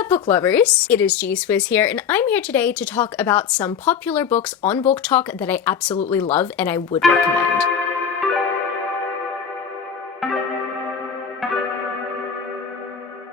What up, book lovers? It is G-Swizz here, and I'm here today to talk about some popular books on Book Talk that I absolutely love and I would recommend.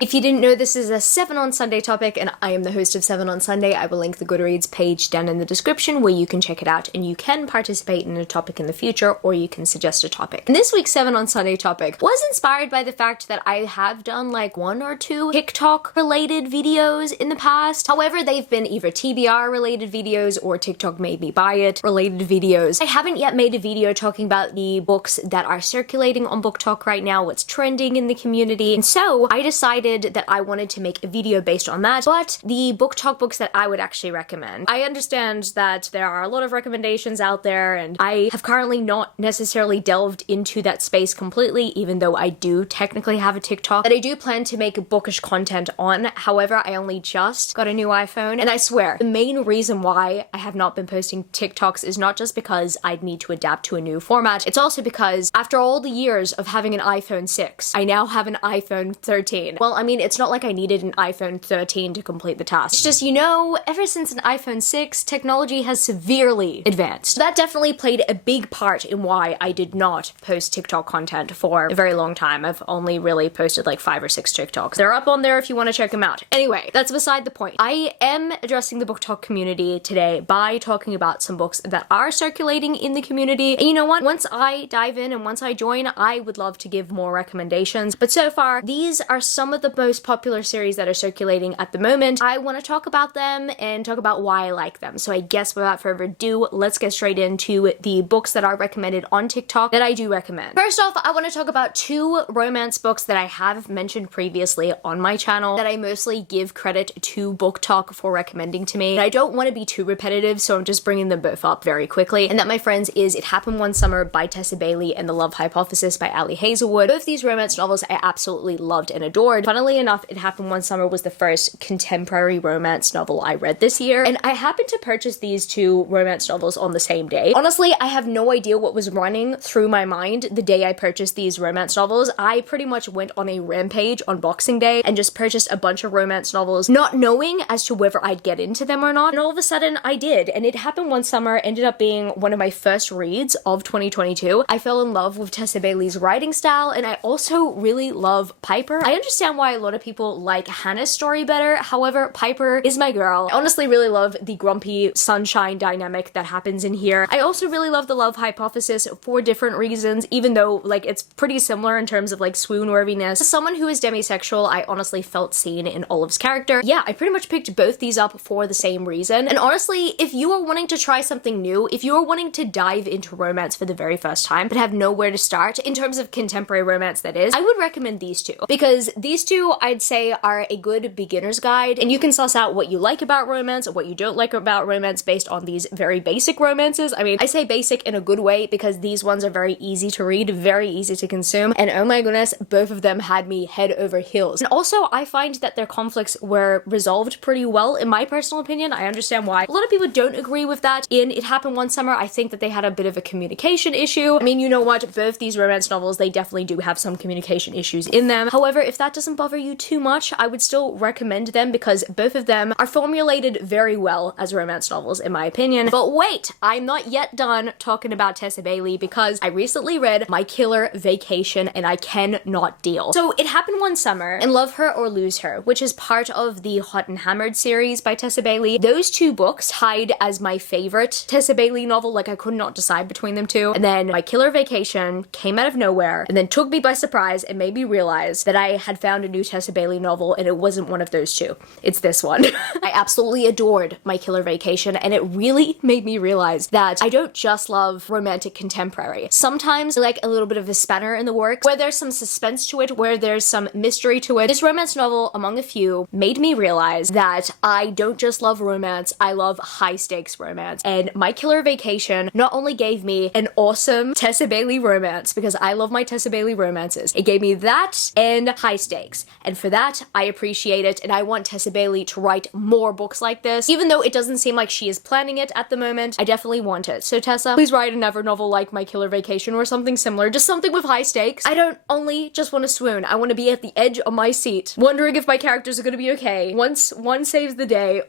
If you didn't know, this is a 7 on Sunday topic, and I am the host of 7 on Sunday. I will link the Goodreads page down in the description where you can check it out, and you can participate in a topic in the future, or you can suggest a topic. And this week's 7 on Sunday topic was inspired by the fact that I have done like 1 or 2 TikTok-related videos in the past. However, they've been either TBR-related videos or TikTok made me buy it related videos. I haven't yet made a video talking about the books that are circulating on Book Talk right now, what's trending in the community, and so I decided that I wanted to make a video based on that, but the Book Talk books that I would actually recommend. I understand that there are a lot of recommendations out there, and I have currently not necessarily delved into that space completely, even though I do technically have a TikTok that I do plan to make bookish content on. However, I only just got a new iPhone, and I swear, the main reason why I have not been posting TikToks is not just because I'd need to adapt to a new format, it's also because after all the years of having an iPhone 6, I now have an iPhone 13. Well, I mean, it's not like I needed an iPhone 13 to complete the task. It's just, you know, ever since an iPhone 6, technology has severely advanced. That definitely played a big part in why I did not post TikTok content for a very long time. I've only really posted like 5 or 6 TikToks. They're up on there if you want to check them out. Anyway, that's beside the point. I am addressing the Book Talk community today by talking about some books that are circulating in the community. And you know what? Once I dive in and once I join, I would love to give more recommendations. But so far, these are some of the most popular series that are circulating at the moment. I want to talk about them and talk about why I like them. So I guess without further ado, let's get straight into the books that are recommended on TikTok that I do recommend. First off, I want to talk about 2 romance books that I have mentioned previously on my channel that I mostly give credit to Book Talk for recommending to me. And I don't want to be too repetitive, so I'm just bringing them both up very quickly. And that, my friends, is It Happened One Summer by Tessa Bailey and The Love Hypothesis by Ali Hazelwood. Both these romance novels I absolutely loved and adored. Funnily enough, It Happened One Summer was the first contemporary romance novel I read this year, and I happened to purchase these 2 romance novels on the same day. Honestly, I have no idea what was running through my mind the day I purchased these romance novels. I pretty much went on a rampage on Boxing Day and just purchased a bunch of romance novels, not knowing as to whether I'd get into them or not, and all of a sudden I did, and It Happened One Summer ended up being one of my first reads of 2022. I fell in love with Tessa Bailey's writing style, and I also really love Piper. I understand why a lot of people like Hannah's story better, however, Piper is my girl. I honestly really love the grumpy sunshine dynamic that happens in here. I also really love The Love Hypothesis for different reasons, even though, like, it's pretty similar in terms of, like, swoon-worthiness. As someone who is demisexual, I honestly felt seen in Olive's character. Yeah, I pretty much picked both these up for the same reason, and honestly, if you are wanting to try something new, if you are wanting to dive into romance for the very first time, but have nowhere to start, in terms of contemporary romance that is, I would recommend these 2, because these 2, I'd say, are a good beginner's guide, and you can suss out what you like about romance or what you don't like about romance based on these very basic romances. I mean, I say basic in a good way because these ones are very easy to read, very easy to consume, and oh my goodness, both of them had me head over heels. And also, I find that their conflicts were resolved pretty well, in my personal opinion. I understand why a lot of people don't agree with that. In It Happened One Summer, I think that they had a bit of a communication issue. I mean, you know what? Both these romance novels, they definitely do have some communication issues in them. However, if that doesn't bother you too much, I would still recommend them because both of them are formulated very well as romance novels, in my opinion. But wait, I'm not yet done talking about Tessa Bailey because I recently read My Killer Vacation and I cannot deal. So It Happened One Summer and Love Her or Lose Her, which is part of the Hot and Hammered series by Tessa Bailey. Those 2 books tied as my favorite Tessa Bailey novel, like I could not decide between them 2. And then My Killer Vacation came out of nowhere and then took me by surprise and made me realize that I had found a new Tessa Bailey novel and it wasn't one of those 2. It's this one. I absolutely adored My Killer Vacation, and it really made me realize that I don't just love romantic contemporary. Sometimes I like a little bit of a spanner in the works, where there's some suspense to it, where there's some mystery to it. This romance novel, among a few, made me realize that I don't just love romance, I love high-stakes romance. And My Killer Vacation not only gave me an awesome Tessa Bailey romance, because I love my Tessa Bailey romances, it gave me that and high stakes. Hex, and for that, I appreciate it, and I want Tessa Bailey to write more books like this. Even though it doesn't seem like she is planning it at the moment, I definitely want it. So Tessa, please write another novel like My Killer Vacation or something similar, just something with high stakes. I don't only just want to swoon, I want to be at the edge of my seat, wondering if my characters are gonna be okay. Once one saves the day,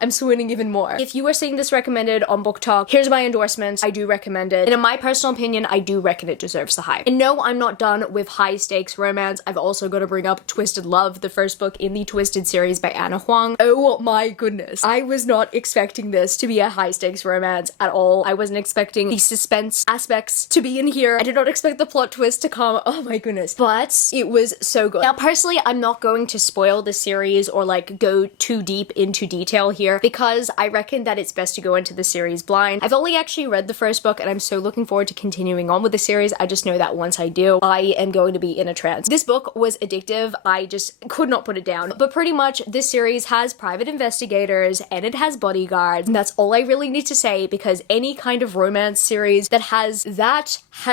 I'm swooning even more. If you are seeing this recommended on Book Talk, here's my endorsement. I do recommend it. And in my personal opinion, I do reckon it deserves the hype. And no, I'm not done with high stakes romance. I've also got to bring up Twisted Love, the first book in the Twisted series by Anna Huang. Oh my goodness. I was not expecting this to be a high stakes romance at all. I wasn't expecting the suspense aspects to be in here. I did not expect the plot twist to come. Oh my goodness. But it was so good. Now, personally, I'm not going to spoil the series or like go too deep into detail here because I reckon that it's best to go into the series blind. I've only actually read the first book and I'm so looking forward to continuing on with the series. I just know that once I do, I am going to be in a trance. This book was addictive. I just could not put it down. But pretty much this series has private investigators and it has bodyguards. And that's all I really need to say because any kind of romance series that has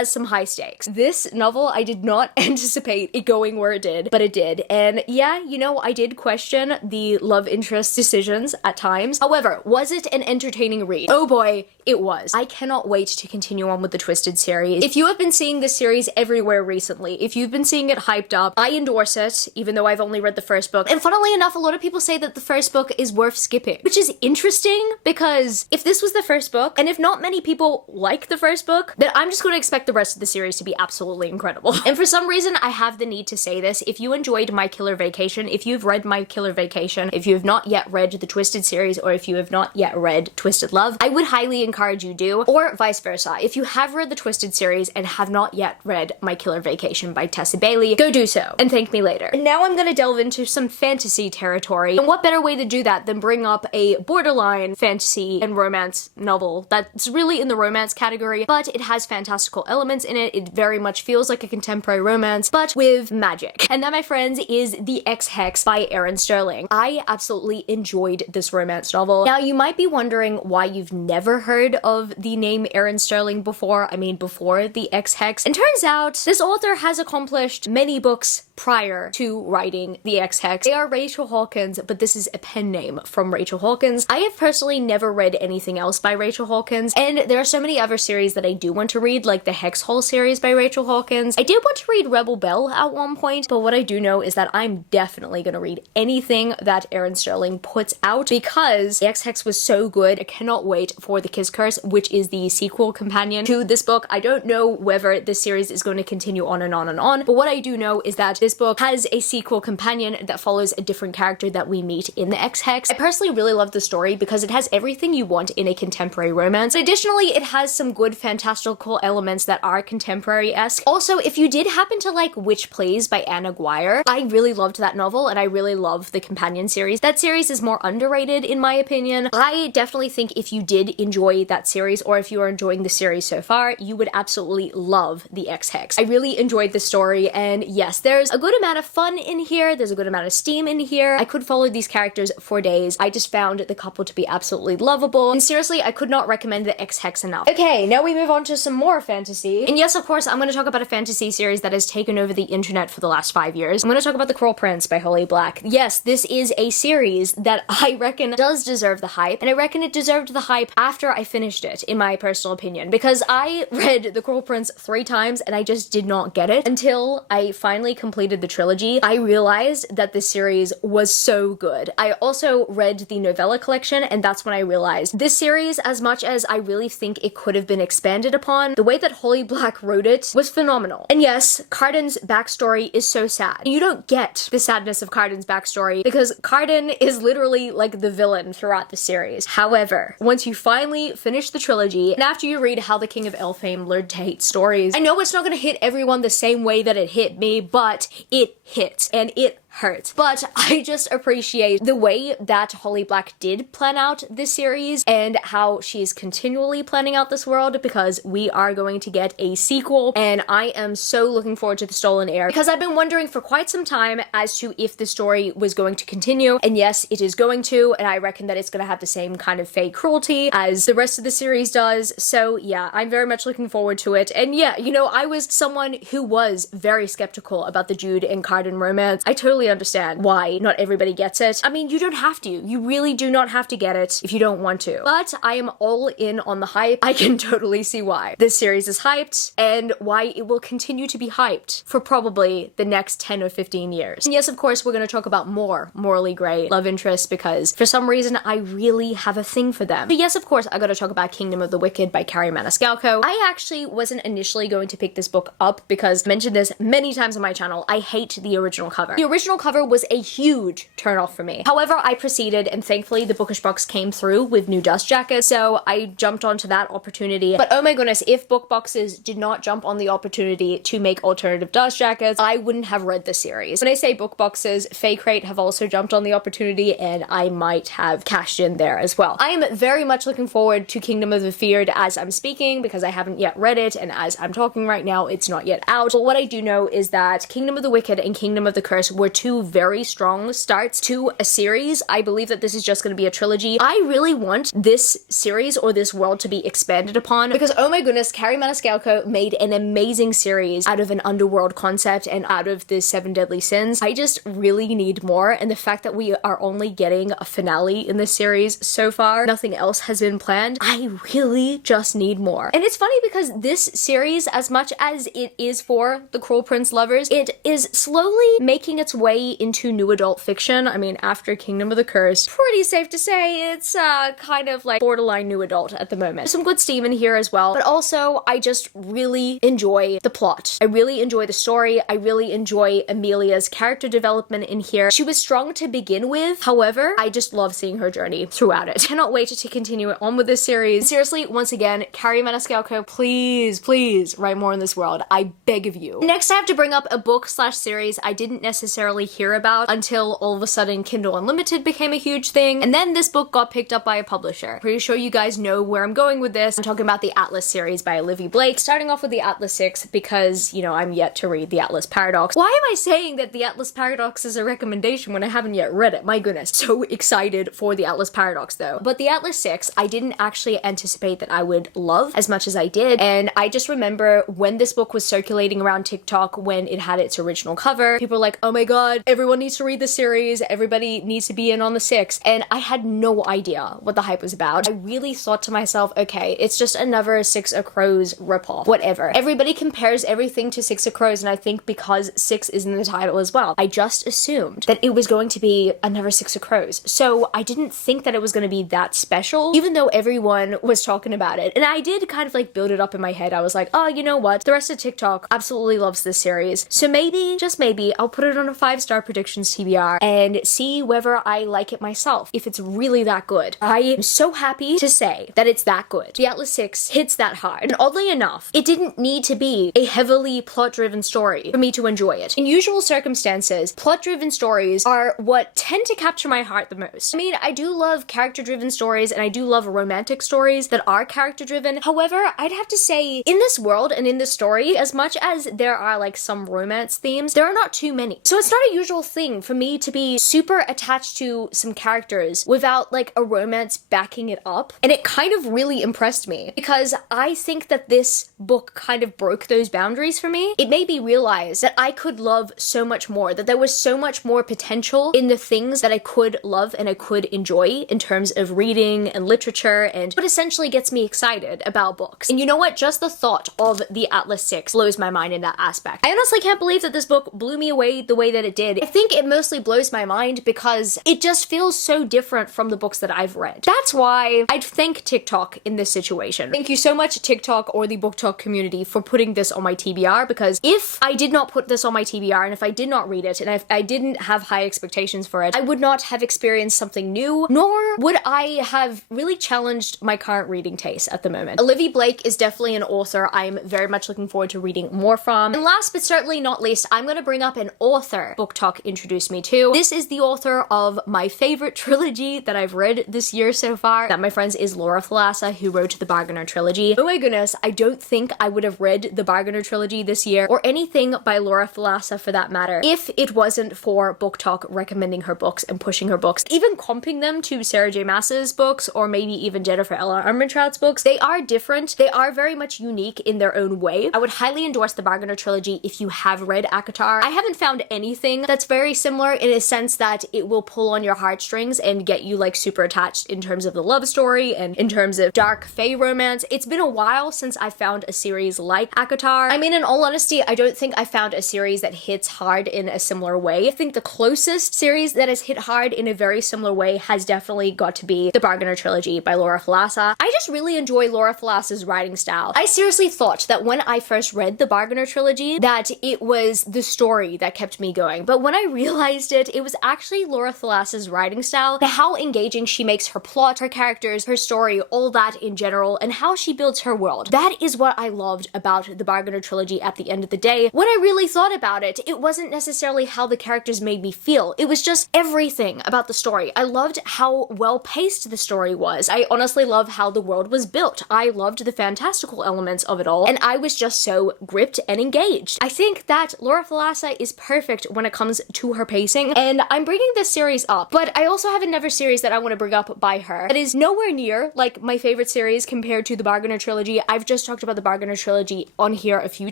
some high stakes. This novel, I did not anticipate it going where it did, but it did. And yeah, you know, I did question the love interest decisions at times. However, was it an entertaining read? Oh boy, it was. I cannot wait to continue on with the Twisted series. If you have been seeing this series everywhere recently, if you've been seeing it hyped up, I endorse it, even though I've only read the first book. And funnily enough, a lot of people say that the first book is worth skipping, which is interesting because if this was the first book, and if not many people like the first book, then I'm just going to expect the rest of the series to be absolutely incredible. And for some reason, I have the need to say this. If you enjoyed My Killer Vacation, if you've read My Killer Vacation, if you have not yet read the Twisted series, or if you have not yet read Twisted Love, I would highly encourage you do, or vice versa. If you have read the Twisted series and have not yet read My Killer Vacation by Tessa Bailey, go do so, and thank me later. And now I'm gonna delve into some fantasy territory, and what better way to do that than bring up a borderline fantasy and romance novel that's really in the romance category, but it has fantastical elements in it. It very much feels like a contemporary romance, but with magic. And that, my friends, is The X Hex by Erin Sterling. I absolutely enjoyed this romance novel. Now, you might be wondering why you've never heard of the name Erin Sterling before. I mean, before The X Hex. And turns out, this author has accomplished many books prior to writing The X Hex. They are Rachel Hawkins, but this is a pen name from Rachel Hawkins. I have personally never read anything else by Rachel Hawkins, and there are so many other series that I do want to read, like the Hex Hall series by Rachel Hawkins. I did want to read Rebel Belle at one point, but what I do know is that I'm definitely gonna read anything that Erin Sterling puts out because The X Hex was so good. I cannot wait for The Kiss Curse, which is the sequel companion to this book. I don't know whether this series is going to continue on and on and on, but what I do know is that this book has a sequel companion that follows a different character that we meet in the X Hex. I personally really love the story because it has everything you want in a contemporary romance. Additionally, it has some good fantastical elements that are contemporary-esque. Also, if you did happen to like Witch Plays by Anna Guire, I really loved that novel and I really love the companion series. That series is more underrated in my opinion. I definitely think if you did enjoy that series or if you are enjoying the series so far, you would absolutely love The X Hex. I really enjoyed the story, and yes, there's a good amount of fun in here, there's a good amount of steam in here. I could follow these characters for days. I just found the couple to be absolutely lovable, and seriously, I could not recommend The X Hex enough. Okay, now we move on to some more fantasy. And yes, of course, I'm going to talk about a fantasy series that has taken over the internet for the last 5 years. I'm going to talk about The Cruel Prince by Holly Black. Yes, this is a series that I reckon does deserve the hype, and I reckon it deserved the hype after I finished it, in my personal opinion, because I read The Cruel Prince 3 times and I just did not get it until I finally completed the trilogy. I realized that this series was so good. I also read the novella collection, and that's when I realized this series, as much as I really think it could have been expanded upon, the way that Holly Black wrote it was phenomenal. And yes, Cardan's backstory is so sad. You don't get the sadness of Cardan's backstory because Cardan is literally like the villain throughout the series. However, once you finally finish the trilogy, and after you read How the King of Elfame Learned to Hate Stories, I know it's not gonna hit everyone the same way that it hit me, but it hit, and it hurt. But I just appreciate the way that Holly Black did plan out this series and how she's continually planning out this world, because we are going to get a sequel, and I am so looking forward to The Stolen Heir, because I've been wondering for quite some time as to if the story was going to continue, and yes, it is going to, and I reckon that it's going to have the same kind of fake cruelty as the rest of the series does. So yeah, I'm very much looking forward to it. And yeah, you know, I was someone who was very skeptical about the Jude and Carden romance. I totally understand why not everybody gets it. I mean, you don't have to. You really do not have to get it if you don't want to. But I am all in on the hype. I can totally see why this series is hyped and why it will continue to be hyped for probably the next 10 or 15 years. And yes, of course, we're going to talk about more morally gray love interests, because for some reason I really have a thing for them. But yes, of course, I got to talk about Kingdom of the Wicked by Carrie Maniscalco. I actually wasn't initially going to pick this book up because I mentioned this many times on my channel. I hate the original cover. The original cover was a huge turnoff for me. However, I proceeded, and thankfully the bookish box came through with new dust jackets, so I jumped onto that opportunity. But oh my goodness, if book boxes did not jump on the opportunity to make alternative dust jackets, I wouldn't have read the series. When I say book boxes, Fake Rate have also jumped on the opportunity, and I might have cashed in there as well. I am very much looking forward to Kingdom of the Feared as I'm speaking, because I haven't yet read it, and as I'm talking right now, it's not yet out. But what I do know is that Kingdom of the Wicked and Kingdom of the Curse were two very strong starts to a series. I believe that this is just going to be a trilogy. I really want this series or this world to be expanded upon, because oh my goodness, Carrie Maniscalco made an amazing series out of an underworld concept and out of the 7 deadly sins. I just really need more, and the fact that we are only getting a finale in this series so far, nothing else has been planned, I really just need more. And it's funny because this series, as much as it is for the Cruel Prince lovers, it is slowly making its way into new adult fiction. I mean, after Kingdom of the Curse, pretty safe to say it's kind of like borderline new adult at the moment. There's some good steam in here as well, but also I just really enjoy the plot. I really enjoy the story. I really enjoy Amelia's character development in here. She was strong to begin with, however, I just love seeing her journey throughout it. Cannot wait to continue on with this series. Seriously, once again, Carrie Maniscalco, please, please write more in this world. I beg of you. Next, I have to bring up a book/series I didn't necessarily hear about until all of a sudden Kindle Unlimited became a huge thing, and then this book got picked up by a publisher. Pretty sure you guys know where I'm going with this. I'm talking about the Atlas series by Olivia Blake, starting off with the Atlas 6 because, you know, I'm yet to read the Atlas Paradox. Why am I saying that the Atlas Paradox is a recommendation when I haven't yet read it? My goodness. So excited for the Atlas Paradox though. But the Atlas 6, I didn't actually anticipate that I would love as much as I did, and I just remember when this book was circulating around TikTok when it had its original cover, people were like, oh my god, everyone needs to read the series, everybody needs to be in on the 6, and I had no idea what the hype was about. I really thought to myself, okay, it's just another Six of Crows ripoff, whatever. Everybody compares everything to Six of Crows, and I think because 6 is in the title as well, I just assumed that it was going to be another Six of Crows. So I didn't think that it was going to be that special, even though everyone was talking about it. And I did kind of like build it up in my head. I was like, oh, you know what? The rest of TikTok absolutely loves this series. So maybe, just maybe, I'll put it on a 5-star predictions TBR and see whether I like it myself, if it's really that good. I am so happy to say that it's that good. The Atlas 6 hits that hard. And oddly enough, it didn't need to be a heavily plot-driven story for me to enjoy it. In usual circumstances, plot-driven stories are what tend to capture my heart the most. I mean, I do love character-driven stories, and I do love romantic stories that are character-driven. However, I'd have to say, in this world and in this story, as much as there are like some romance themes, there are not too many. So it's not a usual thing for me to be super attached to some characters without like a romance backing it up. And it kind of really impressed me, because I think that this book kind of broke those boundaries for me. It made me realize that I could love so much more, that there was so much more potential in the things that I could love and I could enjoy in terms of reading and literature, and what essentially gets me excited about books. And you know what? Just the thought of the Atlas 6 blows my mind in that aspect. I honestly can't believe that this book blew me away the way that it did. I think it mostly blows my mind because it just feels so different from the books that I've read. That's why I'd thank TikTok in this situation. Thank you so much, TikTok or the Book Talk community, for putting this on my TBR, because if I did not put this on my TBR, and if I did not read it, and if I didn't have high expectations for it, I would not have experienced something new, nor would I have really challenged my current reading taste at the moment. Olivia Blake is definitely an author I'm very much looking forward to reading more from. And last but certainly not least, I'm going to bring up an author BookTok introduced me to. This is the author of my favorite trilogy that I've read this year so far. That, my friends, is Laura Thalassa, who wrote the Bargainer trilogy. Oh my goodness, I don't think I would have read the Bargainer trilogy this year, or anything by Laura Thalassa for that matter, if it wasn't for BookTok recommending her books and pushing her books, even comping them to Sarah J Maas's books, or maybe even Jennifer Ella Armentrout's books. They are different. They are very much unique in their own way. I would highly endorse the Bargainer trilogy if you have read ACOTAR. I haven't found anything that's very similar in a sense that it will pull on your heartstrings and get you like super attached in terms of the love story and in terms of dark fae romance. It's been a while since I found a series like ACOTAR. I mean, in all honesty, I don't think I found a series that hits hard in a similar way. I think the closest series that has hit hard in a very similar way has definitely got to be the Bargainer trilogy by Laura Thalassa. I just really enjoy Laura Thalassa's writing style. I seriously thought that when I first read the Bargainer trilogy that it was the story that kept me going, but when I realized it was actually Laura Thalassa's writing style, how engaging she makes her plot, her characters, her story, all that in general, and how she builds her world. That is what I loved about the Bargainer trilogy at the end of the day. When I really thought about it, it wasn't necessarily how the characters made me feel. It was just everything about the story. I loved how well paced the story was. I honestly love how the world was built. I loved the fantastical elements of it all, and I was just so gripped and engaged. I think that Laura Thalassa is perfect when it comes to her pacing, and I'm bringing this series up, but I also have another series that I want to bring up by her that is nowhere near like my favorite series compared to the Bargainer trilogy. I've just talked about the Bargainer trilogy on here a few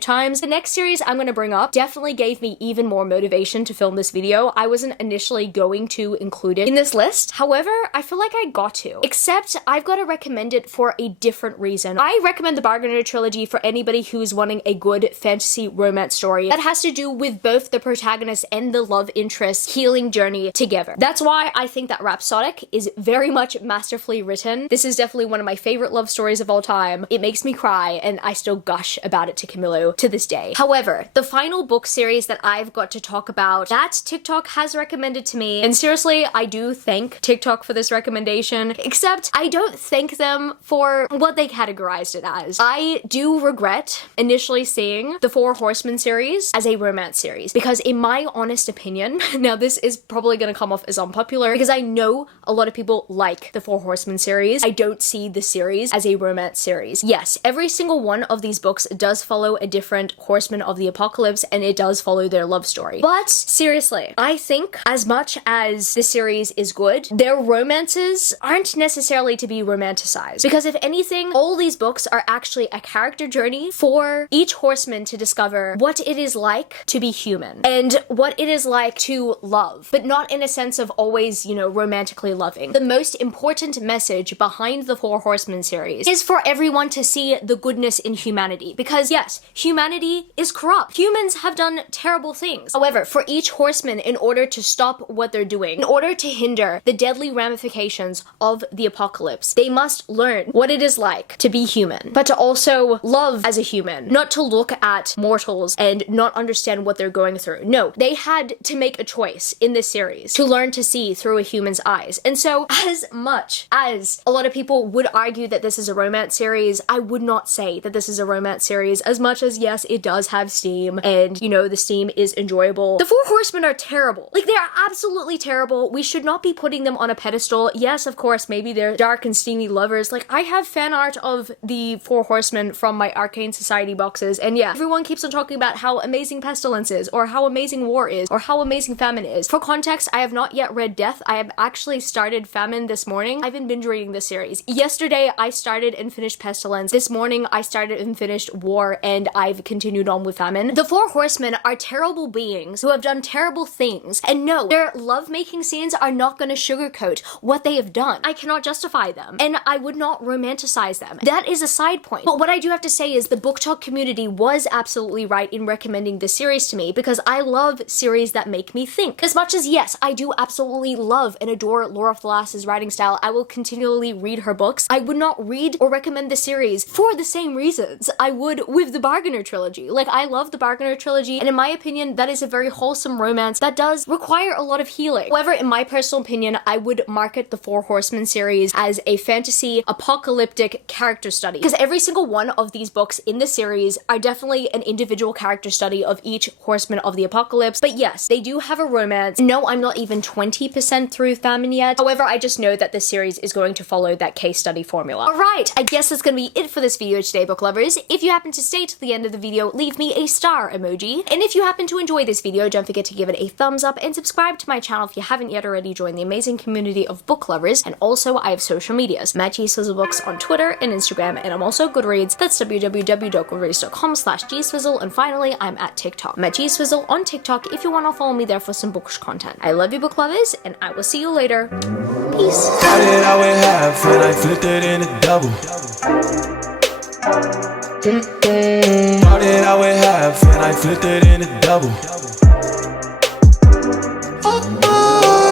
times. The next series I'm going to bring up definitely gave me even more motivation to film this video. I wasn't initially going to include it in this list. However, I feel like I got to. Except I've got to recommend it for a different reason. I recommend the Bargainer trilogy for anybody who is wanting a good fantasy romance story that has to do with both the protagonist and the love interest healing journey together. That's why I think that Rhapsodic is very much masterfully written. This is definitely one of my favorite love stories of all time. It makes me cry, and I still gush about it to Camilo to this day. However, the final book series that I've got to talk about, that TikTok has recommended to me, and seriously, I do thank TikTok for this recommendation, except I don't thank them for what they categorized it as. I do regret initially seeing the Four Horsemen series as a romance series, because in my honest opinion, now this is probably going to come off as unpopular because I know a lot of people like the Four Horsemen series. I don't see the series as a romance series. Yes, every single one of these books does follow a different horseman of the apocalypse, and it does follow their love story. But seriously, I think as much as the series is good, their romances aren't necessarily to be romanticized, because if anything, all these books are actually a character journey for each horseman to discover what it is like to be human and what it is like to love, but not in a sense of always, you know, romantically loving. The most important message behind the Four Horsemen series is for everyone to see the goodness in humanity, because yes, humanity is corrupt. Humans have done terrible things. However, for each horseman, in order to stop what they're doing, in order to hinder the deadly ramifications of the apocalypse, they must learn what it is like to be human, but to also love as a human, not to look at mortals and not understand what they're going through. No, they had to make a choice in this series to learn to see through a human's eyes. And so, as much as a lot of people would argue that this is a romance series, I would not say that this is a romance series, as much as yes, it does have steam, and you know, the steam is enjoyable. The Four Horsemen are terrible. Like, they are absolutely terrible. We should not be putting them on a pedestal. Yes, of course, maybe they're dark and steamy lovers. Like, I have fan art of the Four Horsemen from my Arcane Society boxes, and yeah, everyone keeps on talking about how amazing Pestilence is, or how amazing War is, or how amazing Famine is. For context, I have not yet read Death. I have actually started Famine this morning. I've been binge reading this series. Yesterday, I started and finished Pestilence. This morning, I started and finished War, and I've continued on with Famine. The Four Horsemen are terrible beings who have done terrible things, and no, their lovemaking scenes are not going to sugarcoat what they have done. I cannot justify them, and I would not romanticize them. That is a side point. But what I do have to say is the BookTok community was absolutely right in recommending this series to me, because I love series that make me think. As much as, yes, I do absolutely love and adore Laura Thalassa's writing style, I will continually read her books. I would not read or recommend the series for the same reasons I would with the Bargainer trilogy. Like, I love the Bargainer trilogy, and in my opinion, that is a very wholesome romance that does require a lot of healing. However, in my personal opinion, I would market the Four Horsemen series as a fantasy apocalyptic character study, because every single one of these books in the series are definitely an individual character study of each horseman of the apocalypse, But yes, they do have a romance. No, I'm not even 20% through Famine yet. However, I just know that this series is going to follow that case study formula. Alright, I guess that's gonna be it for this video today, book lovers. If you happen to stay to the end of the video, leave me a star emoji. And if you happen to enjoy this video, don't forget to give it a thumbs up and subscribe to my channel if you haven't yet already. Join the amazing community of book lovers. And also, I have social medias. Matt GSwizzleBooks on Twitter and Instagram, and I'm also Goodreads. That's www.goodreads.com/gswizzle. And finally, I'm at TikTok. Matt GSwizzle on TikTok if you want to follow me there for some bookish content. I love you, book lovers, and I will see you later. Peace. Started out with half and I flipped it into double. Started out with half and I flipped it into double.